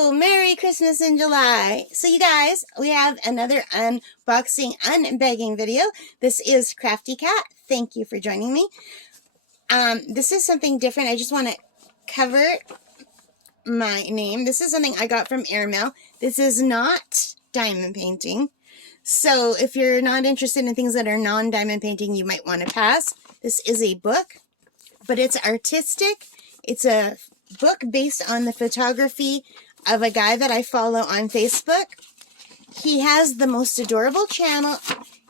Hello, Merry Christmas in July. So you guys, we have another unboxing, unbagging video. This is Crafty Cat. Thank you for joining me. This is something different. I just want to cover my name. This is something I got from Airmail. This is not diamond painting. So if you're not interested in things that are non-diamond painting, you might want to pass. This is a book, but it's artistic. It's a book based on the photography of a guy that I follow on Facebook. He has the most adorable channel.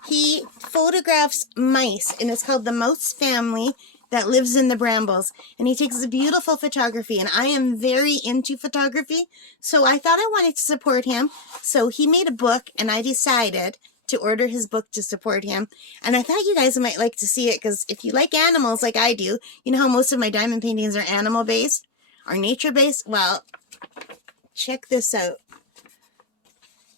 He photographs mice, and it's called The Mouse Family That Lives in the Brambles. And he takes a beautiful photography, and I am very into photography, so I thought I wanted to support him. So he made a book, and I decided to order his book to support him. And I thought you guys might like to see it, because if you like animals like I do, you know how most of my diamond paintings are animal-based, or nature-based? Well, check this out.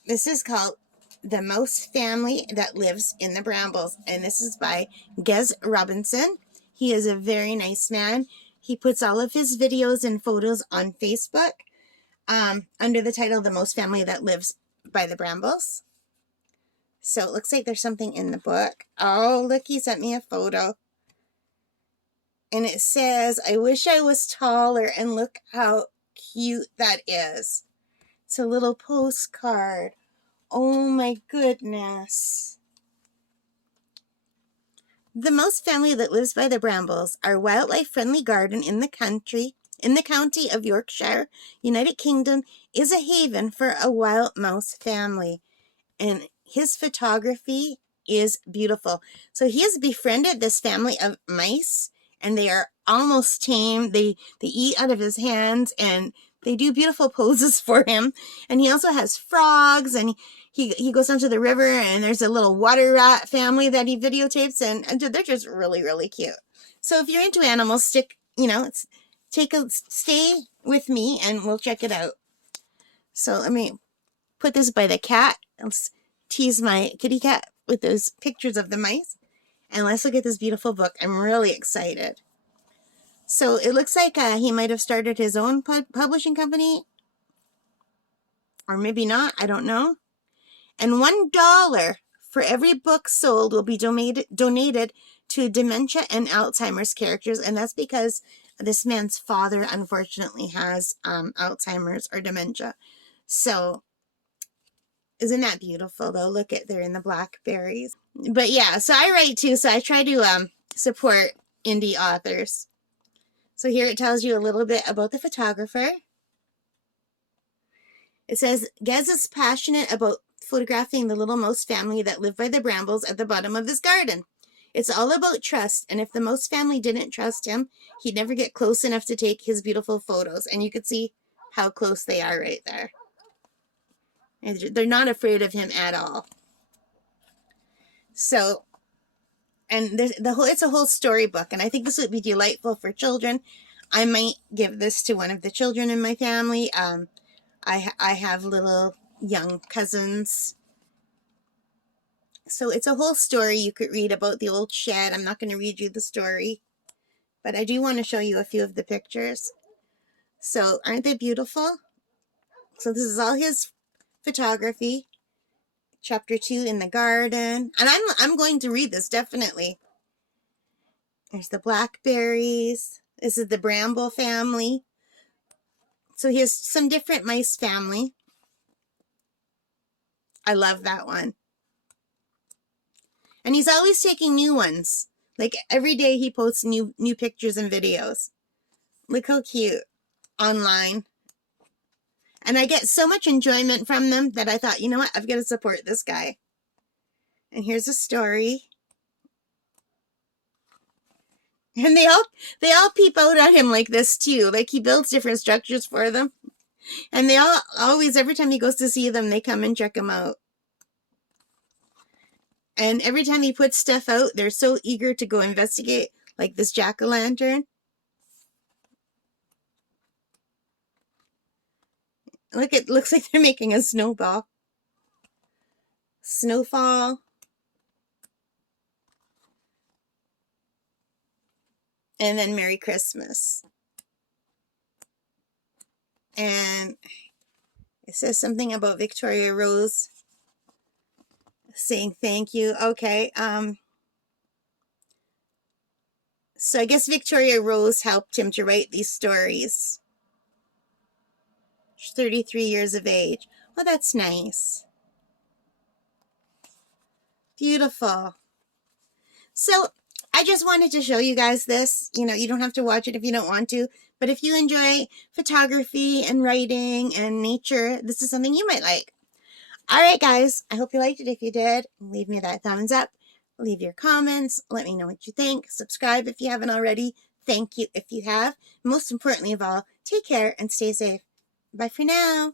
This is called The Mouse Family That Lives in the Brambles, and this is by Gez Robinson. He is a very nice man. He puts all of his videos and photos on Facebook under the title The Mouse Family That Lives by the Brambles. So it looks like there's something in the book. Oh, look, he sent me a photo. And it says, "I wish I was taller," and look how cute that is. It's a little postcard. Oh my goodness. The Mouse Family That Lives by the Brambles, our wildlife-friendly garden in the county of Yorkshire, United Kingdom, is a haven for a wild mouse family. And his photography is beautiful. So he has befriended this family of mice, and they are almost tame. They eat out of his hands, and they do beautiful poses for him. And he also has frogs, and he goes down to the river, and there's a little water rat family that he videotapes, and they're just really, really cute. So if you're into animals, stay with me, and we'll check it out. So let me put this by the cat. Let's tease my kitty cat with those pictures of the mice. And let's look at this beautiful book. I'm really excited. So it looks like he might have started his own publishing company. Or maybe not. I don't know. And $1 for every book sold will be donated to dementia and Alzheimer's characters. And that's because this man's father, unfortunately, has Alzheimer's or dementia. So isn't that beautiful, though? Look at, they're in the blackberries. But yeah, so I write too, so I try to support indie authors. So here it tells you a little bit about the photographer. It says, Gez is passionate about photographing the little mouse family that live by the brambles at the bottom of his garden. It's all about trust, and if the mouse family didn't trust him, he'd never get close enough to take his beautiful photos. And you could see how close they are right there. And they're not afraid of him at all. So, and it's a whole storybook, and I think this would be delightful for children. I might give this to one of the children in my family. I have little young cousins. So it's a whole story you could read about the old shed. I'm not going to read you the story, but I do want to show you a few of the pictures. So aren't they beautiful? So this is all his photography. Chapter 2 in the garden. And I'm going to read this, definitely. There's the blackberries. This is the bramble family. So he has some different mice family. I love that one. And he's always taking new ones. Like every day he posts new pictures and videos. Look how cute. Online. And I get so much enjoyment from them that I thought, you know what, I've got to support this guy. And here's a story. And they all peep out at him like this too. Like he builds different structures for them. And they all always, every time he goes to see them, they come and check him out. And every time he puts stuff out, they're so eager to go investigate, like this jack-o'-lantern. Look, it looks like they're making a snowball. Snowfall. And then Merry Christmas. And It says something about Victoria Rose saying thank you. Okay. So I guess Victoria Rose helped him to write these stories. She's 33 years of age. Well, that's nice. Beautiful. So I just wanted to show you guys this. You know, you don't have to watch it if you don't want to. But if you enjoy photography and writing and nature, this is something you might like. All right, guys. I hope you liked it. If you did, leave me that thumbs up. Leave your comments. Let me know what you think. Subscribe if you haven't already. Thank you if you have. Most importantly of all, take care and stay safe. Bye for now.